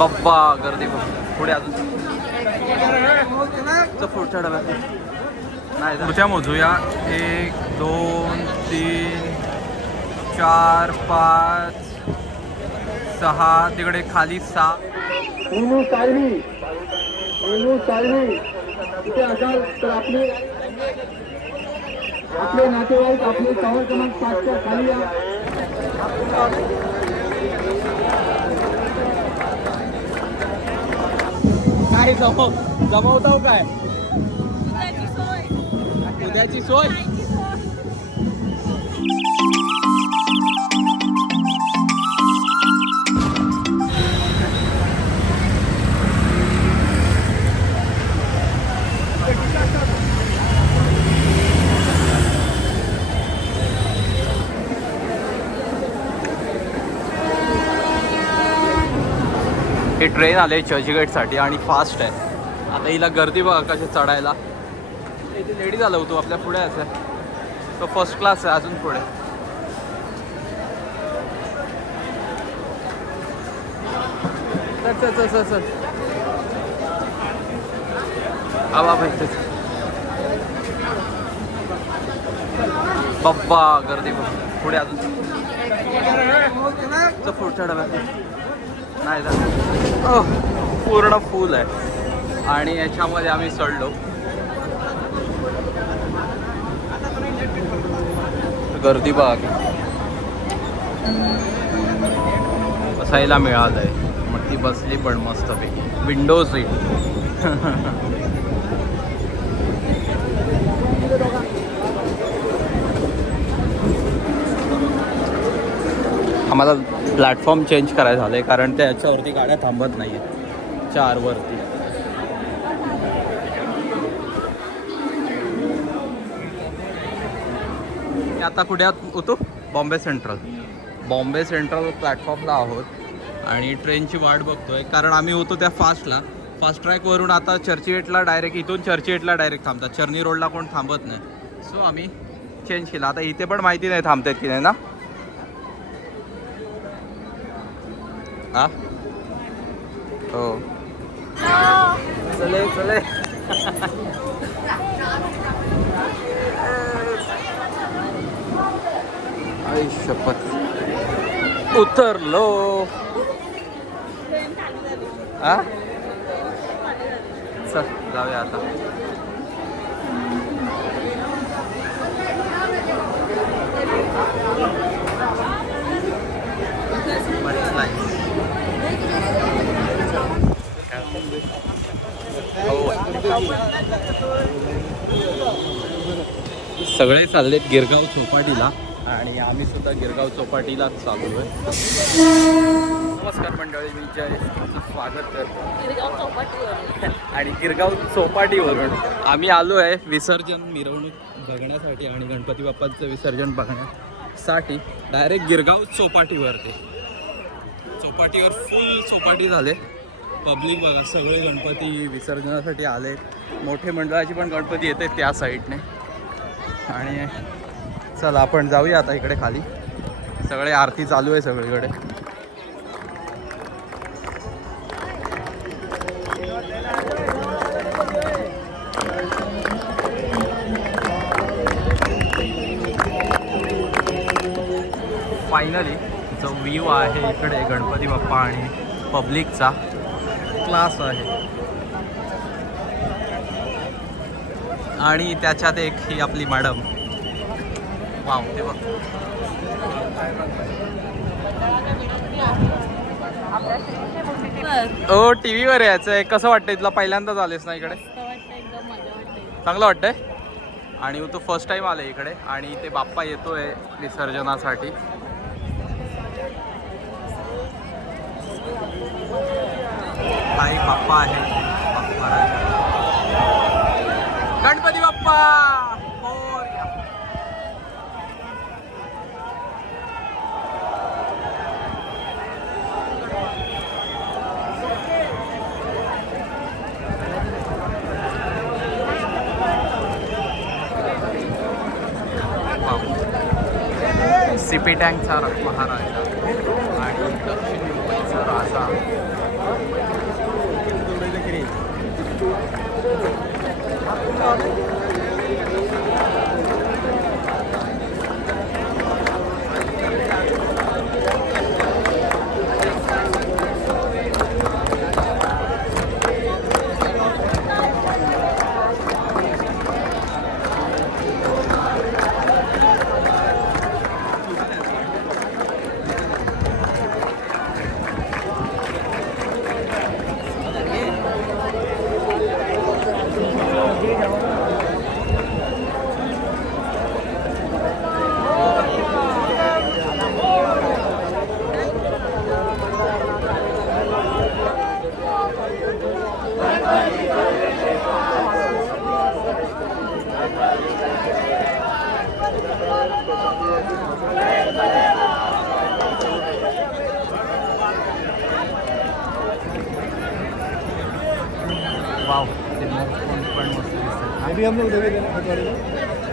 बाप्पा गर्दी बघ. पुढे अजून. पुढच्या डब्यात. नाही जा. पुढच्या मोजूया. एक दोन तीन चार पाच सहा. तिकडे खाली सहा. आपले आपले नातेवाईक आपले टॉवर क्रमांक पाचच्या खाली या. काय जमव जमवताव काय? उद्याची सोय. ही ट्रेन आले चर्चगेटसाठी आणि फास्ट आहे. आता हिला गर्दी बघा कशी चढायला. इथे लेडी झालं होतो आपल्या पुढे असं. तो फर्स्ट क्लास आहे अजून पुढे. चल चल चल चल आवा भाई बाप्पा गर्दी पुढे अजून. पुढच्या डब्यात. नाही झालं. पूर्ण फुल आहे. आणि याच्यामध्ये आम्ही चढलो. गर्दी बाग बसायला मिळालं आहे मग ती बसली पण मस्तपैकी. विंडो सीट आम्हाला प्लॅटफॉर्म चेंज करायला झालं आहे कारण त्या गाड्या थांबत नाही आहेत चारवरती. मी आता कुठे होतो बॉम्बे सेंट्रल. बॉम्बे सेंट्रल प्लॅटफॉर्मला आहोत आणि ट्रेनची वाट बघतोय कारण आम्ही होतो त्या फास्टला. फास्ट ट्रॅकवरून आता चर्चगेटला डायरेक्ट इथून चर्चगेटला डायरेक्ट थांबतात. चर्नी रोडला कोण थांबत नाही. सो आम्ही चेंज केला. आता इथे पण माहिती नाही थांबतात की नाही ना? हा? हो. चले चले. आई शपथ. उतरलो. हा? चल जाऊया आता. सगळे चाललेत गिरगाव चौपाटीला आणि आम्ही सुद्धा गिरगाव चौपाटीला चालू आहे नमस्कार मंडळी मी जय तुमचं स्वागत करतो. आणि गिरगाव चौपाटीवरून आम्ही आलो आहे विसर्जन मिरवणूक बघण्यासाठी आणि गणपती बाप्पाचं विसर्जन बघण्यासाठी. डायरेक्ट गिरगाव चौपाटीवरती. चौपाटीवर फुल चौपाटी झाले. पब्लिक बघा सगळे गणपती विसर्जनासाठी आले. मोठे मंडळाची पण गणपती येते त्या साईडने. आणि चला आपण जाऊया आता इकडे खाली. सगळे आरती चालू आहे सगळीकडे. फायनली जो व्ह्यू आहे इकडे गणपती बाप्पा आणि पब्लिकचा क्लास आहे. आणि त्याच्यात एक ही आपली मॅडम. वाव ते बघ. ओ टी व्हीवर यायचं आहे कसं वाटतंय? तुला पहिल्यांदाच आलेस ना इकडे? चांगलं वाटतंय? आणि तो फर्स्ट टाइम आले इकडे. आणि ते बाप्पा येतोय विसर्जनासाठी. काही बाप्पा आहे. बाप्पा गणपती बाप्पा! सिपी टँकचा महाराजा आणि दक्षिण मुंबईचा राजा. হবে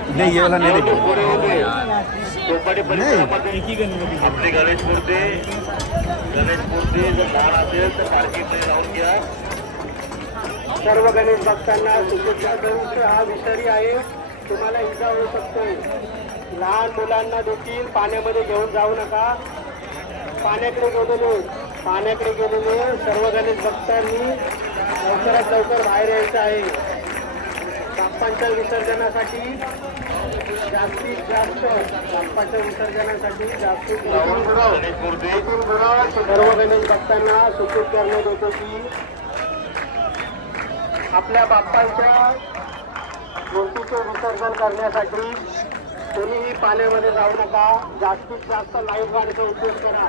नाही ये वाला नाही आपले जर असेल तर घ्या सर्व गणेश भक्तांना शुभेच्छा देऊन हा विषारी आहे तुम्हाला इजा होऊ शकतोय लहान मुलांना देखील पाण्यामध्ये घेऊन जाऊ नका पाण्याकडे गेलेले पाण्याकडे गेलेले सर्व गणेश भक्तांनी लवकरात लवकर बाहेर यायचं आहे बाप्पांच्या विसर्जनासाठी जास्तीत जास्त बाप्पाच्या विसर्जनासाठी जास्तीत जास्त गणेश मूर्ती सर्व गणेश भक्तांना सूचित करण्यात येतो की आपल्या बाप्पांच्या मूर्तीचे विसर्जन करण्यासाठी कोणीही पाण्यामध्ये जाऊ नका. जास्तीत जास्त लाईफ गाडीचा उपयोग करा.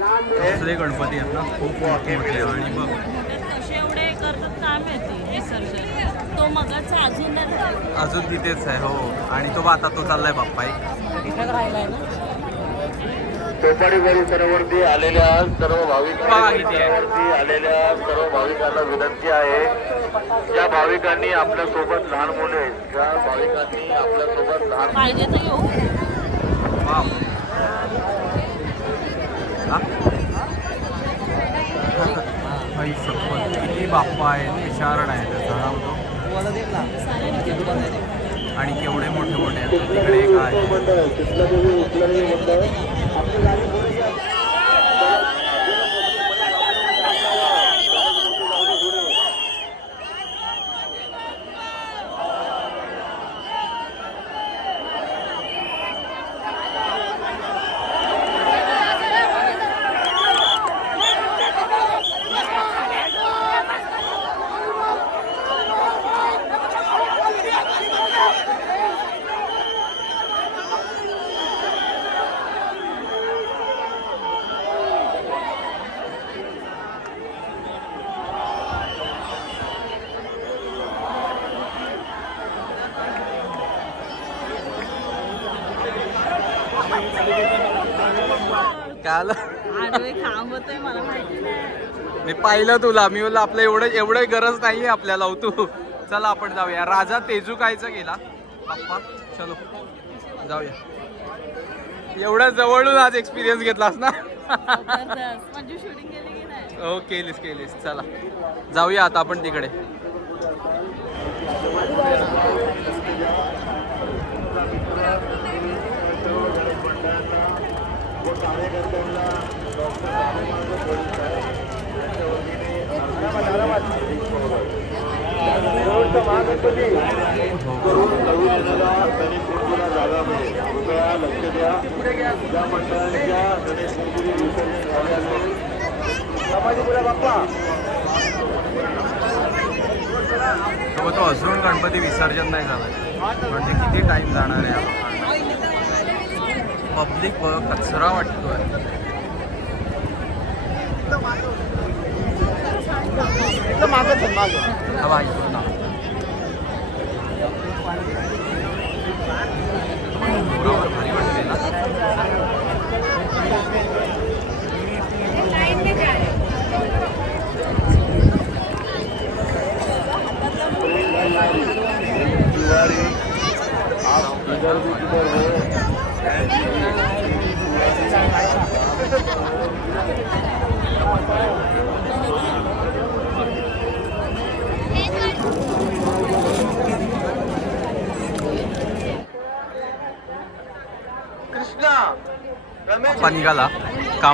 लहान गणपती आहेत ना? खूप मोठे आणि बघ. कसे एवढे करतात काय माहिती विसर्जन. तो मगाचा अजून. अजून तिथेच आहे हो. आणि तो आता तो चाललाय बाप्पा राहिलाय ना? चौपाटी परिसरावरती आलेल्या सर्व. परिसरावरती आलेल्या सर्व भाविकांना विनंती आहे ज्या भाविकांनी आपल्यासोबत लहान मुले आहेत, त्या भाविकांनी आपल्यासोबत लहान पाहिजे तर येऊ. हा? किती बाप्पा आहे विचारण आहे त्याचा हा तो आणि केवढे मोठे मोठे आहेत. तिकडे एक आहे मंडळ चिखला देवी उचला देवी मंडळ आपली गाडी पुढे घ्या. काल आडवे खांब होते मला माहिती नाही मी पाहिलं तुला. मी बोललं आपलं एवढं एवढं गरज नाहीये आपल्याला हो तू. चला आपण जाऊया. राजा तेजू कायचा गेला. बाप्पा चलो. जाऊया. एवढ्या जवळून आज एक्सपिरियन्स घेतलास ना? नाही? हो केलीस केलीस. चला. जाऊया आता आपण तिकडे. शेवटचा महागणपती करून नवीनला गणेश मूर्तीला जागा मिळेल कृपया लक्ष द्या ज्या मंडळांच्या गणेश मूर्ती विसर्जन झाले असेल बाप्पा तो अजून गणपती विसर्जन नाही झाला. म्हणजे किती टाइम जाणार आहे पब्लिक कचरा वाटतोय. हा बा, इकडून ना. बरोबर, भारी वाटते ना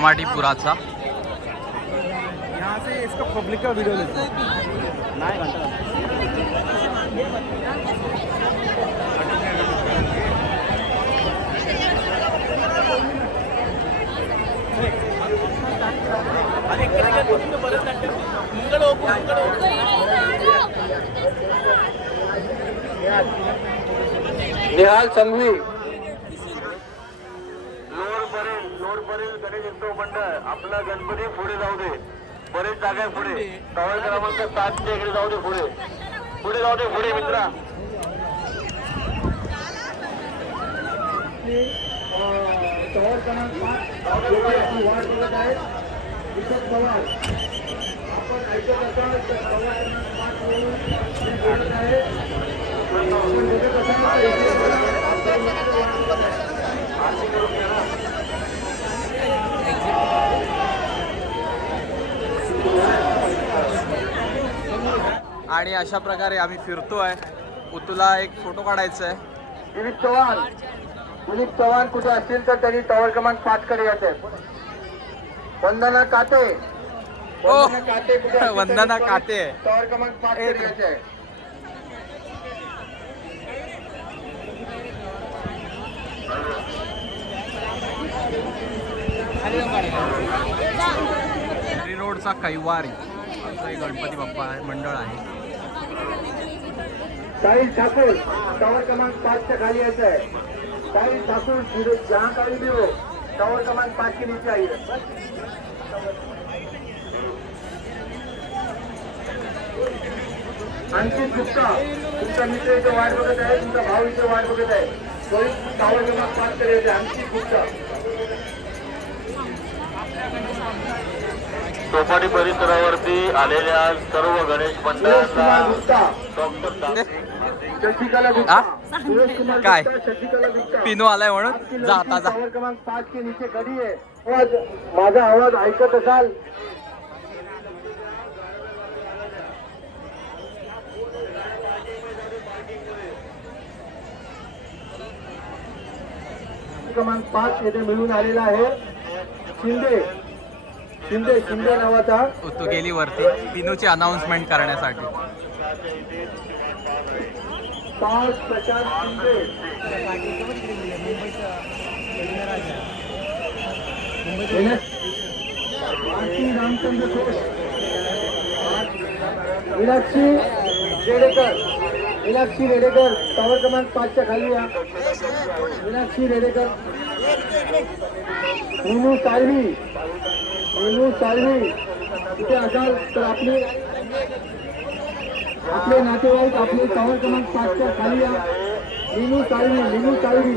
कामाटी पुराचा यहाँ से इसका पब्लिक का वीडियो लेते नहीं घंटा। निहाल संघवी। उत्सव मंडळ आपला गणपती पुढे जाऊ दे. बरेच जागा आहे पुढे. टॉवर क्रमांक सातच्या इकडे जाऊ दे पुढे. पुढे जाऊ दे पुढे मित्रा. टॉवर क्रमांक आपण वाट बघत आहे दीपक पवार. आपण ऐकत असाल तर टॉवर क्रमांक पाच आणि अशा प्रकारे आम्ही फिरतोय. तुला एक फोटो काढायचा आहे दिलीप चव्हाण. दिलीप चव्हाण कुठे असतील तर त्यांनी टॉवर क्रमांक पाच कडे येते वंदना काते. वंदना काते कुठे वंदना काते. टॉवर क्रमांक पाच कडे यायचे. श्री रोडचा कैवारी. आमचा एक गणपती बाप्पा मंडळ आहे. साहिल ठाकूर टॉवर क्रमांक पाचच्या खाली यायचं आहे. साहिल ठाकूर जिरो जहाँ कहीं भी हो टॉवर क्रमांक पाच के नीचे आइए अंकित गुप्ता तुमचा मित्र इथे वाट बघत आहे तुमचा भाऊ इथे वाट बघत आहे. टॉवर क्रमांक पाच कडे येते अंकित गुप्ता चौपाटी परिसरावरती आलेल्या सर्व गणेश मंडळांना काय? पिनू आलाय म्हणून? जा आता जा. क्रमांक पाच के नीचे खडी आहे. आवाज माझा आवाज ऐकत असाल? क्रमांक पाच येथे मिळून आलेला आहे. शिंदे. शिंदे शिंदे नावाचा. तू गेली वरती. पिनूची अनाउन्समेंट करण्यासाठी. पाच प्रशांत शिंदे. आरती रामचंद्र घोष. मीनाक्षी रेडेकर मीनाक्षी रेडेकर टॉवर क्रमांक पाचच्या खाली या. मीनाक्षी रेडेकर. मुनू साळवी. मुनू साळवी. तिथे असाल तर आपली आपले नातेवाईक आपले टॉवर क्रमांक पाचच्या खाली या. मीनू साळवी मीनू साळवी.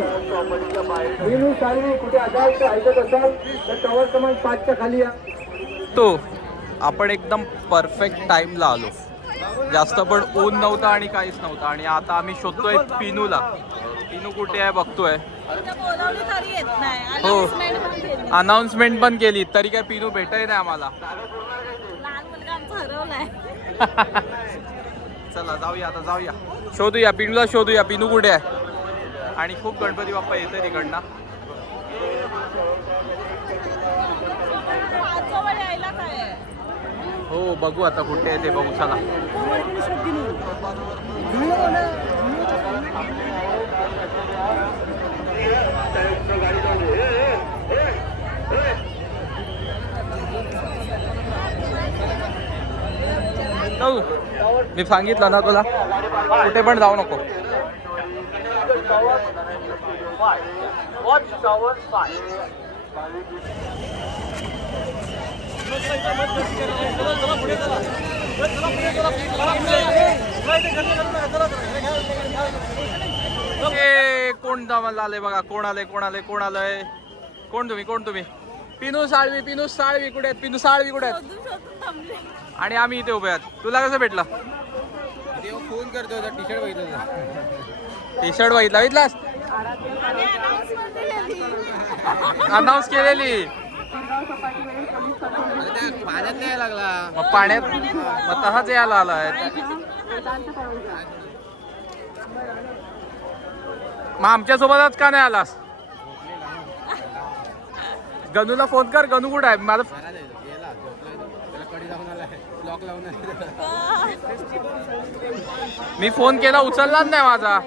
मीनू साळवी कुठे असाल तर ऐकत असाल तर टॉवर क्रमांक पाचच्या खाली या. तो आपण एकदम परफेक्ट टाईमला आलो. जास्त पण ऊन नव्हतं आणि काहीच नव्हतं. आणि आता आम्ही शोधतोय पिनूला. पिनू कुठे आहे? बघतोय. हो. अनाउन्समेंट पण केली. तरी काय पिनू भेटय नाही आम्हाला. चला जाऊया आता जाऊया. शोधूया. पिनूला शोधूया. पिनू कुठे आहे? आणि खूप गणपती बाप्पा येतोय तिकडनं आजोबा यायला काय आहे? हो बघू आता कुठे आहे ते बघू चला. मी सांगितलं ना तुला कुठे पण जाऊ नको. कोण जामाला आले बघा? कोण आले कोण आले कोण आलंय? कोण तुम्ही कोण तुम्ही? पिनू साळवी पिनू साळवी कुठे आहेत? पिनू साळवी कुठे आहेत. आणि आम्ही इथे उभे आहात. तुला कसं भेटलं? फोन करतो टी शर्ट बघितलं टी शर्ट बघितला बघितलास. अनाऊन्स केलेली. पाण्यात नाही लागला. मग पाण्यात मग तसाच यायला आलाय. मग आमच्या सोबतच का नाही आलास? गनूला फोन कर गनू कुठं आहे? माझा मी फोन केला उचललाच नाही माझा.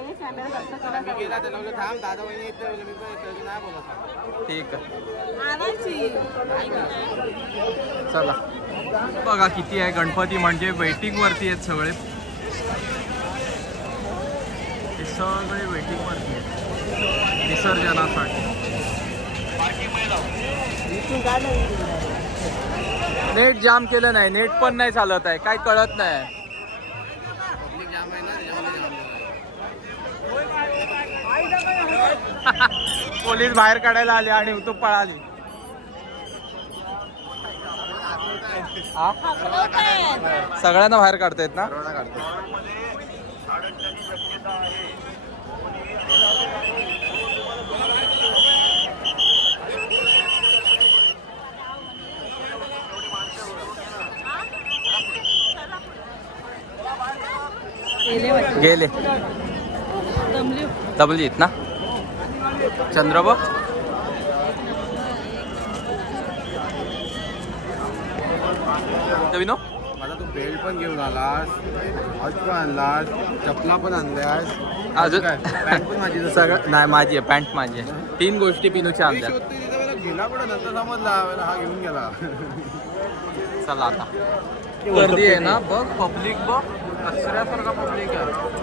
ठीक आहे. आणायची. चला. बघा किती आहे गणपती म्हणजे वेटिंग वरती आहेत सगळे. हे सगळे वेटिंग वरती आहेत. विसर्जनासाठी. नेट जाम केलं नाही नेट पण नाही चालत आहे काय कळत नाही पब्लिक जाम आहे ना त्याच्यामध्ये जाम झालंय. पोलीस बाहेर काढायला आले आणि तू पळाली. सगळ्यांना बाहेर काढतायत ना? गेले दमली. दबलीत ना? चंद्रबा? विनो मला तू बेल्ट पण घेऊन आलास वॉच पण आणलास चपला पण आणल्यास. अजून पॅन्ट पण माझी सगळं नाही माझी आहे पॅन्ट माझी आहे. तीन गोष्टी पिनूच्या आणल्या. गेला कुठं? नंतर समजला. हा घेऊन गेला. चला आता. गर्दी आहे ना? बघ पब्लिक बघ. कचऱ्यासारखा पब्लिक आहे.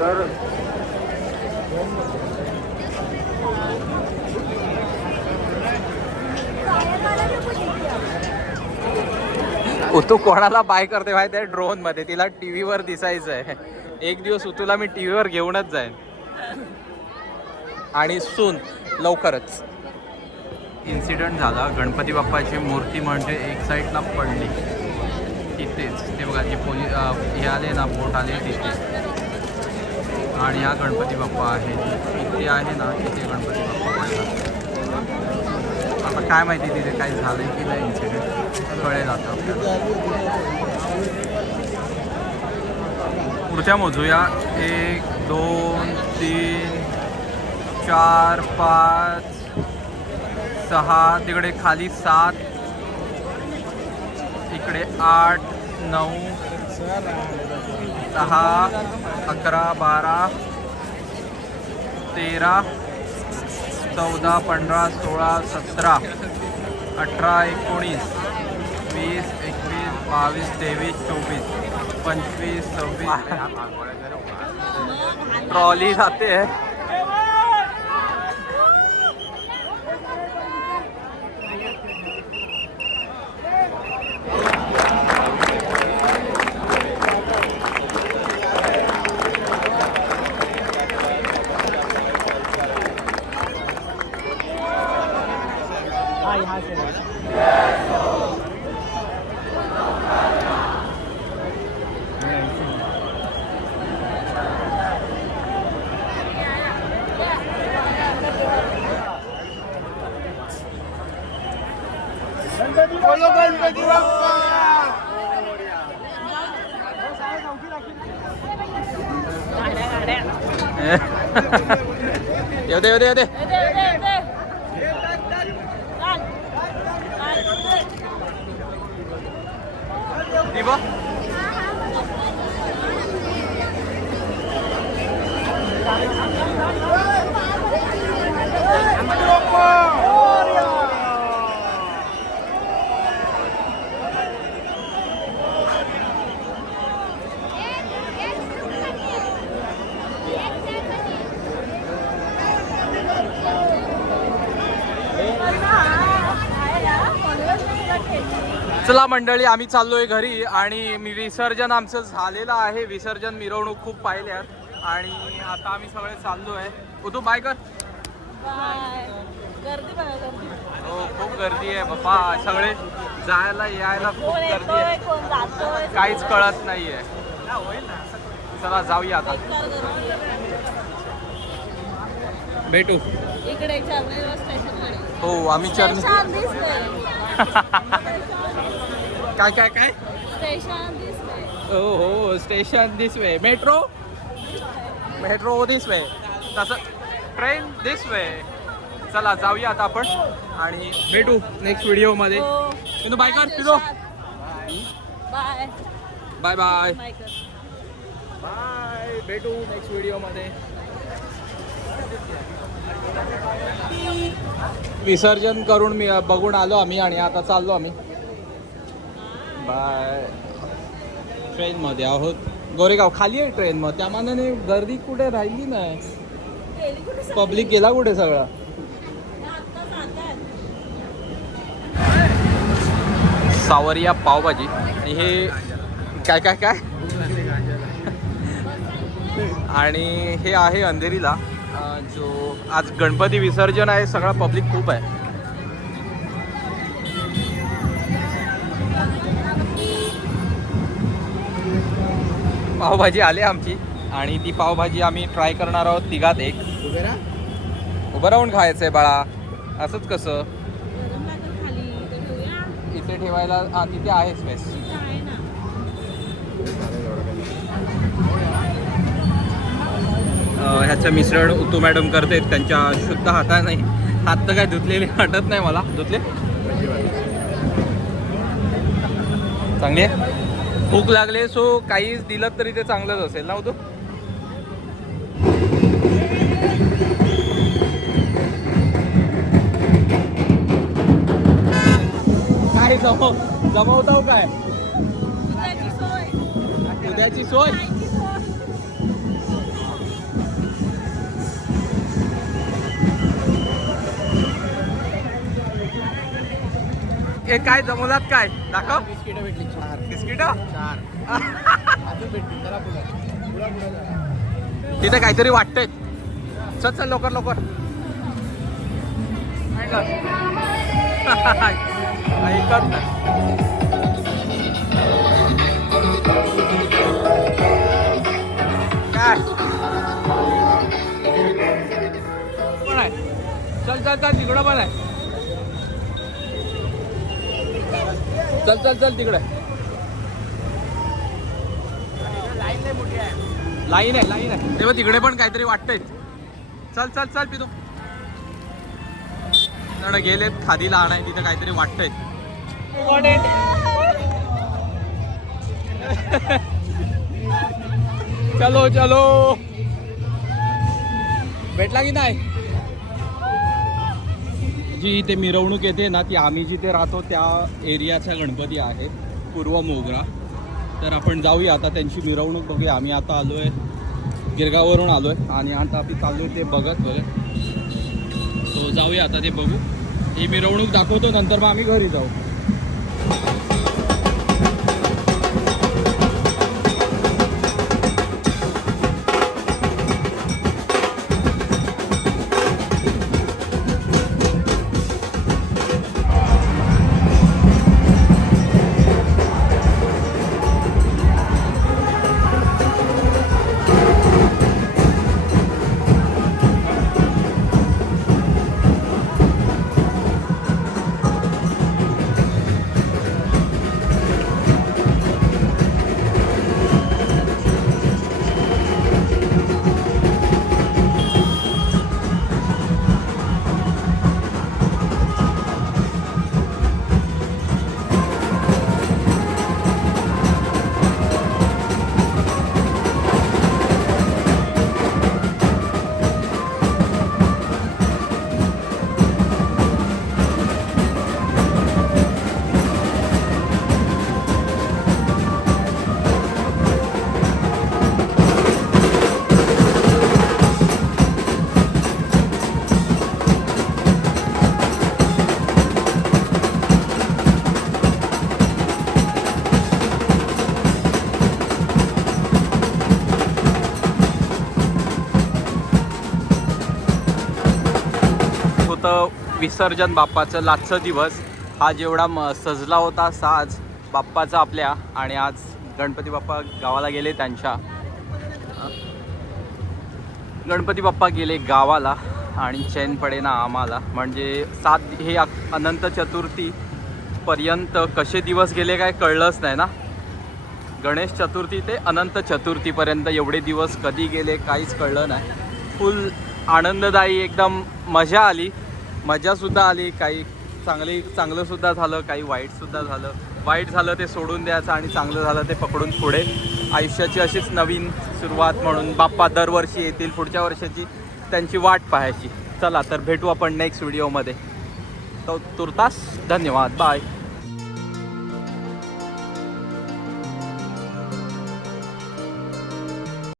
तर उतू कोणाला बाय करते माहिती आहे? ड्रोनमध्ये. तिला टीव्ही वर दिसायचं आहे एक दिवस उतूला मी टीव्ही वर घेऊनच जाईन. आणि सून लवकरच. इन्सिडेंट झाला. गणपती बाप्पाची मूर्ती म्हणजे एक साईडला पडली. तिथेच ते पोलीस हे आले ना बोट आले तिथे. आणि हा गणपती बाप्पा आहे. इथे आहे ना तिथे गणपती बाप्पा आता काय माहिती तिथे काय झालं की नाही इन्सिडेंट कळेल आता पुढच्या मोजूया. एक दोन तीन चार पाच सहा तिकडे खाली सात इकडे आठ नऊ दहा अकरा बारा तेरा चौदा पंधरा सोळा सतरा अठरा एकोणीस वीस एकवीस बावीस तेवीस चोवीस पंचवीस सव्वीस. ट्रॉली जाते येऊ दे येऊ दे येऊ दे ए, दे, दे, दे. चाल. चाल. ती बघ चला मंडळी आम्ही चाललोय घरी आणि मी विसर्जन आमचं झालेलं आहे. विसर्जन मिरवणूक खूप पाहिल्यात आणि आता आम्ही सगळे चाललोय. तू बाय कर. हो खूप गर्दी आहे बाबा. सगळे जायला यायला खूप गर्दी आहे. काहीच कळत नाहीये. चला जाऊया आता. भेटू. इकडे हो आम्ही दिसतंय. काय काय काय? हो हो station this way metro? Metro this way तसं ट्रेन दिस वे चला जाऊया आता आपण. आणि भेटू नेक्स्ट व्हिडिओमध्ये हो. पिनू बाय कर Pinu bye bye bye bye भेटू नेक्स्ट व्हिडिओमध्ये विसर्जन करून मी बघून आलो आम्ही आणि आता चाललो आम्ही. बाय ट्रेनमध्ये आहोत. गोरेगाव खाली आहे ट्रेन मग त्या मानाने गर्दी कुठे राहिली नाही. पब्लिक गेला कुठे सगळा? सावरिया पावभाजी. आणि हे काय काय काय? आणि हे आहे अंधेरीला. जो आज गणपती विसर्जन आहे सगळा पब्लिक खूप आहे. पावभाजी आली आमची आणि ती पावभाजी आम्ही ट्राय करणार आहोत तिघात एक. उभं राहून खायचंय बाळा. असंच कसं? गरम लागत खाली इथे ठेवूया. इथे ठेवायला हा तिथे आहे स्पेस इथे आहे ना. ह्याचं मिश्रण उतू मॅडम करते त्यांच्या शुद्ध हाता नाही हात तर काय धुतलेले वाटत नाही मला. धुतले? चांगली? भूक लागले सो काहीच दिलं तरी ते चांगलंच असेल ना उतू काय जमव जमवताव काय? उद्याची सोय. हे काय जमवलात काय? दाखव. बिस्किटं भेटली. तिथे काहीतरी वाटतंय. चल चल लवकर लवकर. ऐकत नाही काय? पण आहे? चल चल चल तिकडं पण आहे. चल चल चल तिकडे. लाईन आहे लाईन आहे. तेव्हा तिकडे पण काहीतरी वाटतंय. चल चल चल पितो. जण गेलेत खादीला आणाय तिथे काहीतरी वाटतंय. चलो चलो. भेटला की नाही? जी इथे मिरवणूक येते ना ती आम्ही जिथे राहतो त्या एरियाचा गणपती आहे पूर्व मोगरा. तर आपण जाऊया. आता त्यांची मिरवणूक बघूया. आम्ही आता आलो आहे गिरगाववरून आलो आहे आणि आता आम्ही चाललो आहे ते बघत बरं सो जाऊया आता ते बघू. ही मिरवणूक दाखवतो. नंतर मग आम्ही घरी जाऊ. विसर्जन बाप्पाचं लाचचं दिवस. हा जेवढा म सजला होता साज बाप्पाचा आपल्या आणि आज गणपती बाप्पा गावाला गेले त्यांच्या. गणपती बाप्पा गेले गावाला आणि चैन पडे ना आम्हाला. म्हणजे सात हे अनंत चतुर्थी पर्यंत कसे दिवस गेले काय कळलंच नाही ना? गणेश चतुर्थी ते अनंत चतुर्थीपर्यंत एवढे दिवस कधी गेले काहीच कळलं नाही. फुल आनंददायी एकदम मजा आली. मजासुद्धा आली काही चांगली चांगलंसुद्धा झालं काही वाईटसुद्धा झालं. वाईट झालं ते सोडून द्यायचं आणि चांगलं झालं ते पकडून पुढे. आयुष्याची अशीच नवीन सुरुवात म्हणून बाप्पा दरवर्षी येतील पुढच्या वर्षाची त्यांची वाट पाहायची. चला तर भेटू आपण नेक्स्ट व्हिडिओमध्ये तो तुर्तास धन्यवाद. बाय